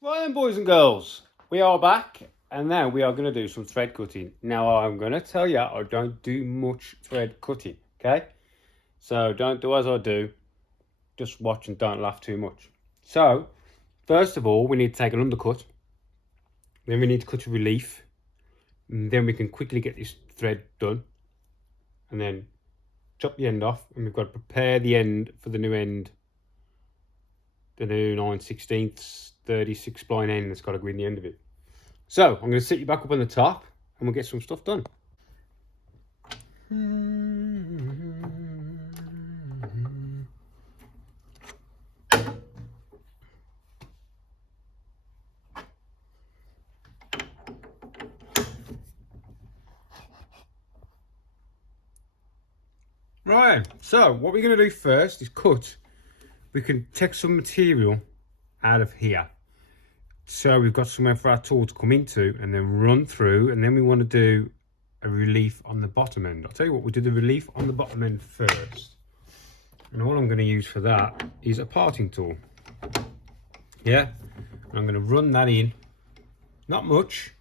Right then, boys and girls, we are back, and now we are going to do some thread cutting. Now, I'm going to tell you, I don't do much thread cutting, okay? So don't do as I do, just watch and don't laugh too much. So, first of all, we need to take an undercut, then we need to cut a relief, and then we can quickly get this thread done, and then chop the end off, and we've got to prepare the end for the new end, the new 9/16 36 spline end that's got to go in the end of it. So I'm going to sit you back up on the top and we'll get some stuff done. Right, so what we're going to do first is cut. We can take some material out of here. So we've got somewhere for our tool to come into and then run through, and then we want to do a relief on the bottom end. I'll tell you what, we'll do the relief on the bottom end first. And all I'm going to use for that is a parting tool. Yeah, and I'm going to run that in, not much,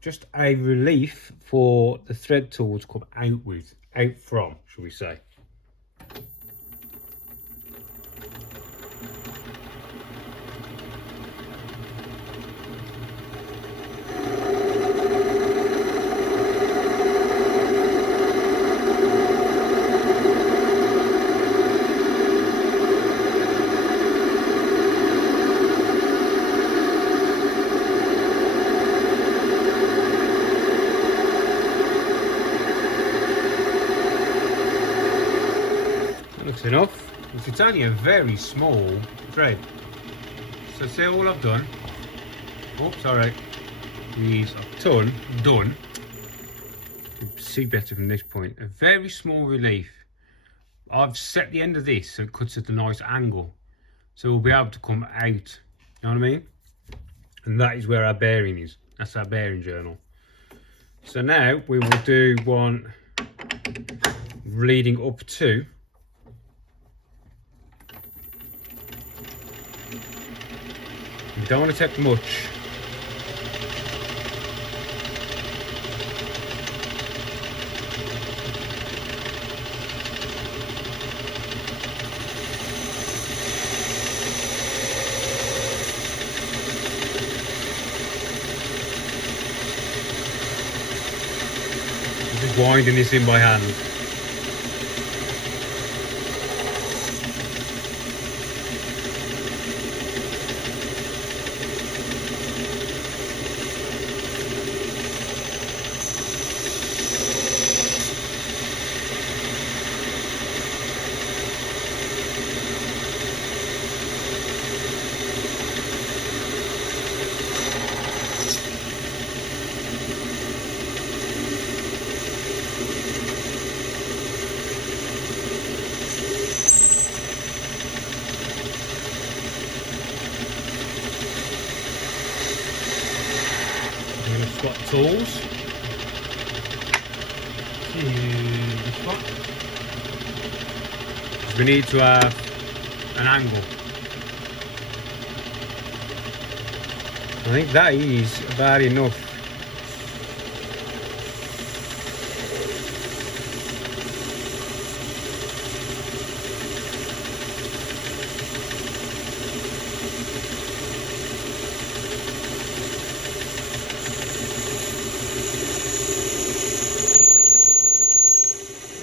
just a relief for the thread tool to come out from, shall we say. Looks enough. It's only a very small thread. So see, all I've done, oops, alright, is I've done, you can see better from this point, a very small relief. I've set the end of this so it cuts at a nice angle, so we'll be able to come out, you know what I mean? And that is where our bearing is. That's our bearing journal. So now we will do one leading up to. You don't want to take much. I'm just winding this in by hand. Got tools. We need to have an angle. I think that is about enough.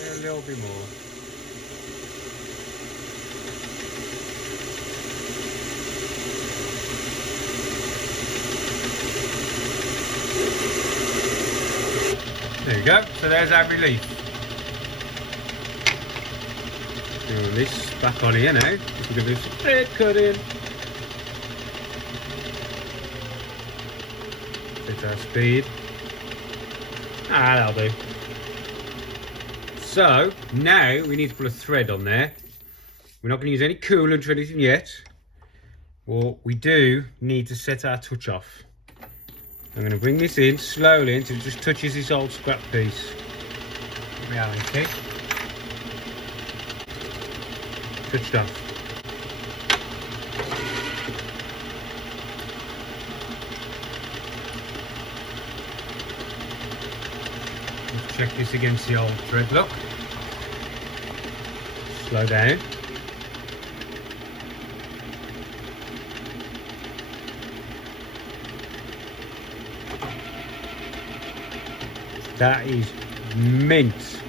A little bit more. There you go. So there's our relief. Do this back on here now. We're going to do some thread cutting. Set our speed. That'll do. So now we need to put a thread on there. We're not going to use any coolant or anything yet. Well, we do need to set our touch off. I'm going to bring this in slowly until it just touches this old scrap piece. Reality. Touched off. check this against the old thread lock. Slow down. That is meant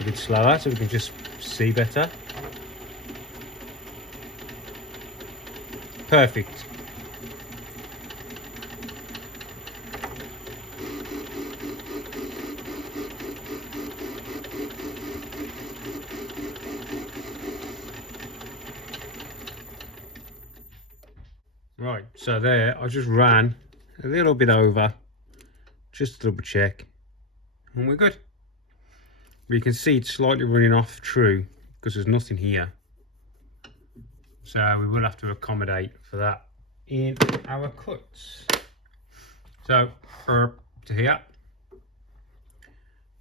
a bit slower so we can just see better. Perfect. Right, so there, I just ran a little bit over, just to double check, and we're good. But you can see it's slightly running off true because there's nothing here. So we will have to accommodate for that in our cuts. So, to here,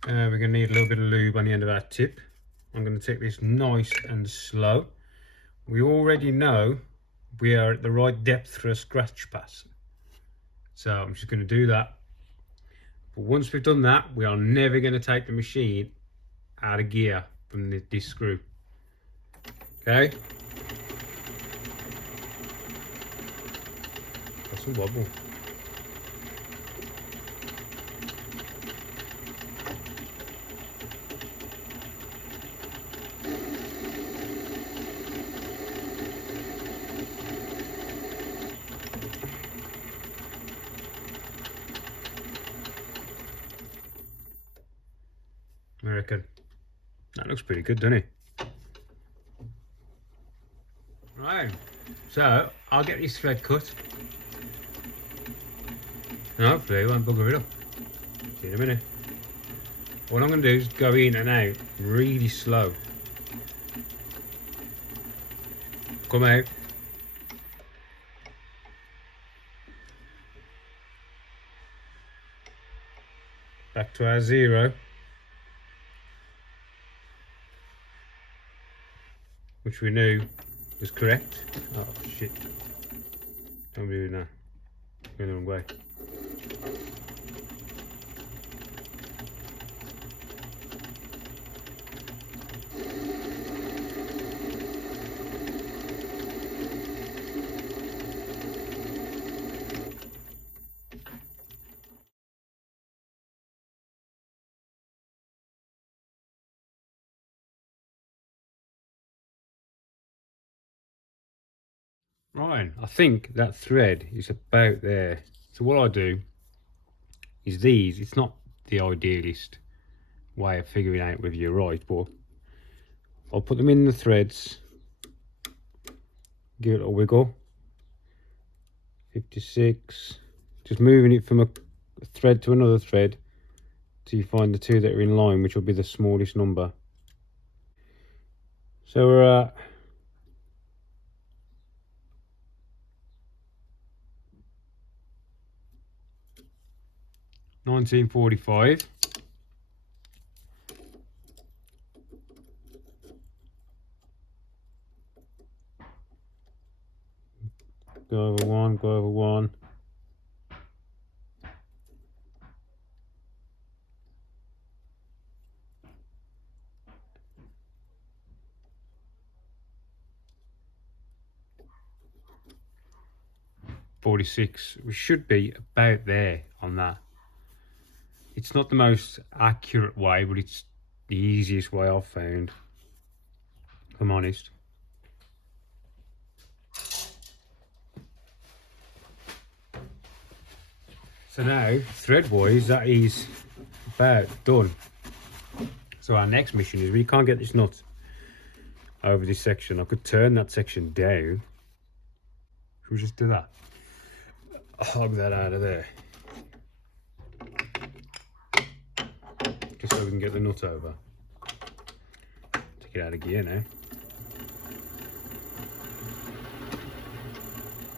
we're going to need a little bit of lube on the end of our tip. I'm going to take this nice and slow. We already know we are at the right depth for a scratch pass. So I'm just going to do that. But once we've done that, we are never going to take the machine out of gear from this screw. Okay? Got some wobble. I reckon. That looks pretty good, doesn't it? Right, so I'll get this thread cut. And hopefully it won't bugger it up. See you in a minute. What I'm going to do is go in and out really slow. Come out. Back to our 0. Which we knew was correct. Oh shit. Don't be doing that. Going the wrong way. Right, I think that thread is about there. So what I do is these, it's not the idealist way of figuring out whether you're right, but I'll put them in the threads, give it a wiggle, 56, just moving it from a thread to another thread till you find the two that are in line, which will be the smallest number. So we're at 1945. Go over one, go over one. $46. We should be about there on that. It's not the most accurate way, but it's the easiest way I've found, if I'm honest. So now, thread-wise, that is about done. So our next mission is we can't get this nut over this section. I could turn that section down. Should we just do that? Hog that out of there. Just so we can get the nut over. Take it out of gear now.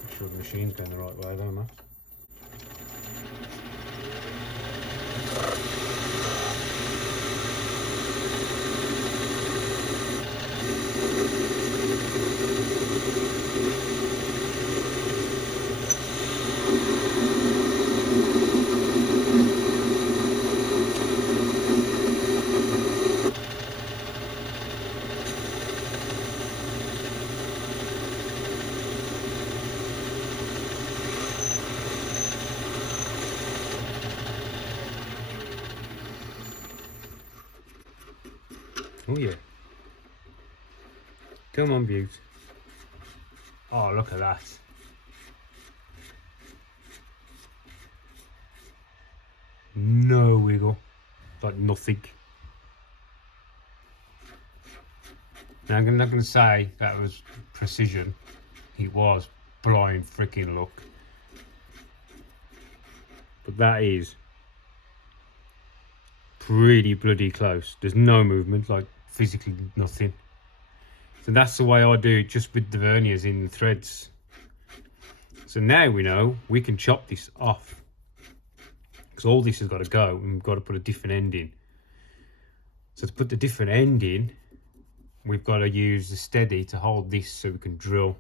Make sure the machine's going the right way, don't I? Oh yeah. Come on, Beaut. Oh, look at that. No wiggle. Like nothing. Now, I'm not going to say that was precision. It was blind freaking luck. But that is pretty bloody close. There's no movement, like physically nothing. So that's the way I do it, just with the verniers in the threads. So now we know we can chop this off, because all this has got to go and we've got to put a different end in. So to put the different end in, we've got to use the steady to hold this so we can drill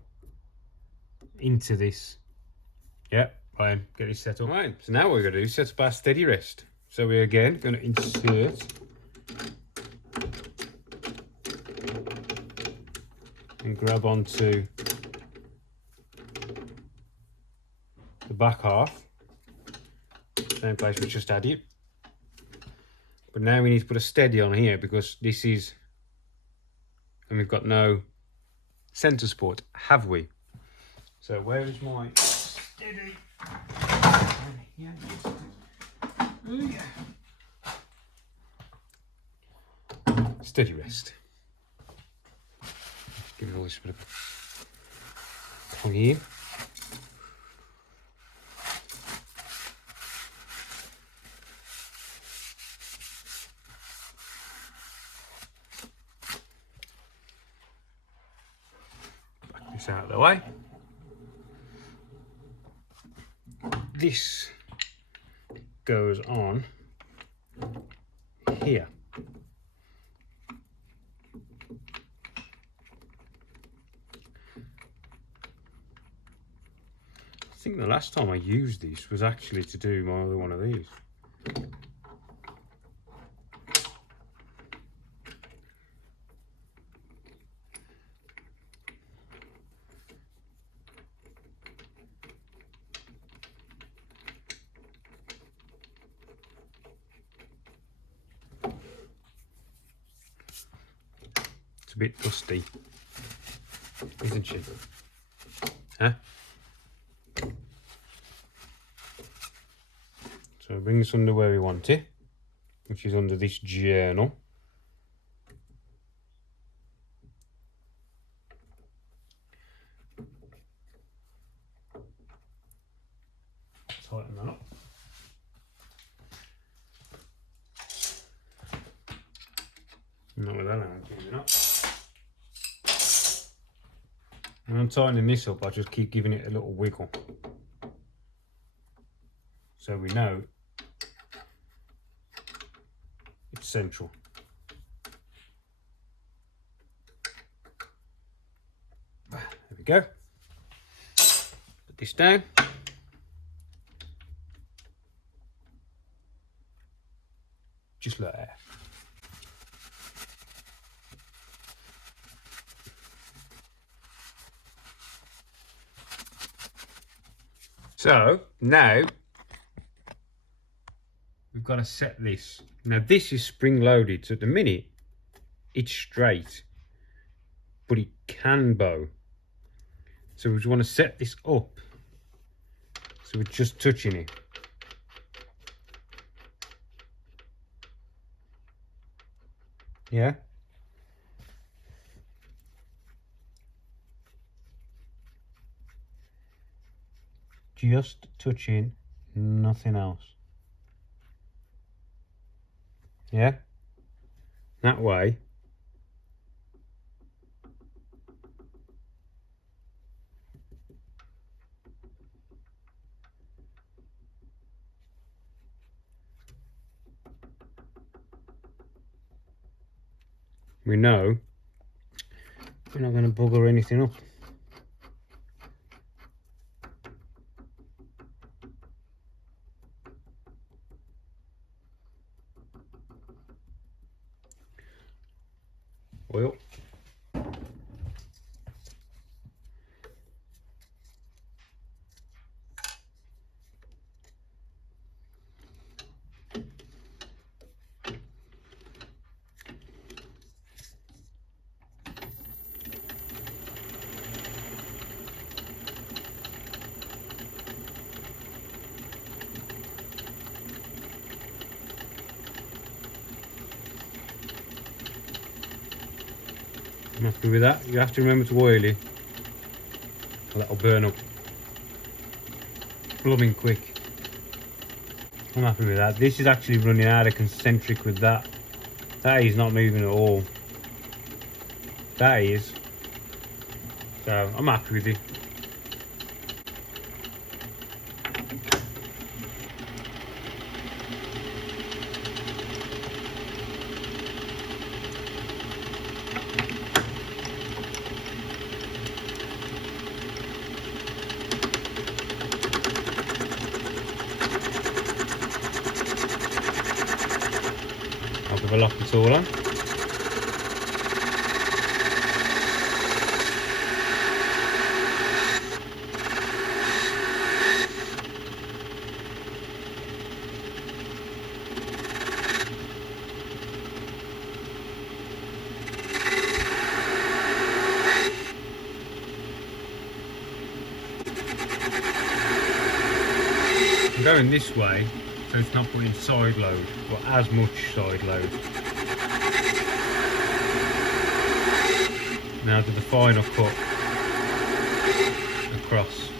into this. Yep, fine, get this set up. Right, so now what we're going to do is set up our steady rest. So we're again going to insert and grab onto the back half, same place we just added. But now we need to put a steady on here because this is, and we've got no centre support, have we? So where is my steady? Steady rest. Give it all this bit of clean. Back this out of the way. This goes on here. I think the last time I used these was actually to do my other one of these. It's a bit dusty, isn't she? Huh? So bring this under where we want it, which is under this journal. Tighten that up. Not with that I'm up. When I'm tightening this up, I just keep giving it a little wiggle, so we know it's central. There we go. Put this down. Just like that. So now we've got to set this. Now this is spring loaded, so at the minute it's straight, but it can bow. So we just want to set this up so we're just touching it. Yeah. Just touching, nothing else. Yeah. That way. We know we're not going to bugger anything up. Oil. I'm happy with that. You have to remember to oil it, or that'll burn up blooming quick. I'm happy with that. This is actually running out of concentric with that. That is not moving at all. That is. So I'm happy with it. I'll give a lock it all on. I'm going this way, so it's not putting side load, or as much side load. Now to the final cut across.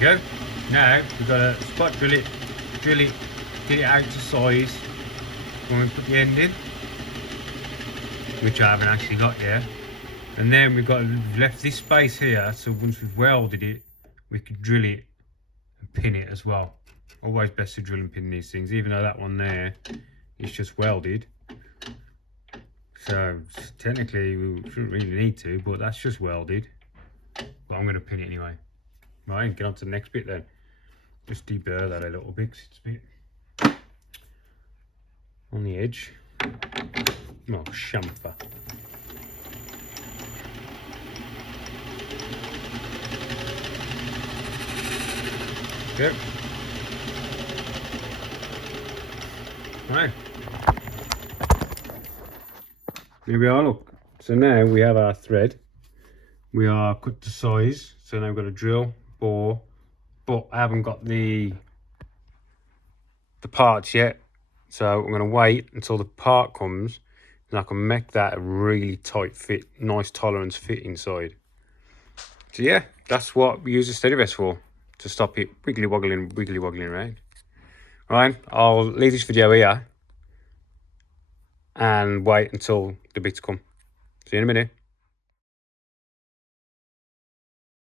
There we go. Now we've got to spot drill it, get it out to size when we put the end in, which I haven't actually got yet. And then we've left this space here, so once we've welded it, we could drill it and pin it as well. Always best to drill and pin these things, even though that one there is just welded. So technically we shouldn't really need to, but that's just welded. But I'm going to pin it anyway. Right, get on to the next bit then. Just deburr that a little bit, 'cause it's a bit on the edge. Oh, chamfer. Yep. Right. Here we are, look. So now we have our thread. We are cut to size. So now we've got a drill, bore, but I haven't got the parts yet. So I'm going to wait until the part comes and I can make that a really tight fit, nice tolerance fit inside. So yeah, that's what we use the steady vest for, to stop it wiggly woggling around. Right, I'll leave this video here and wait until the bits come. See you in a minute.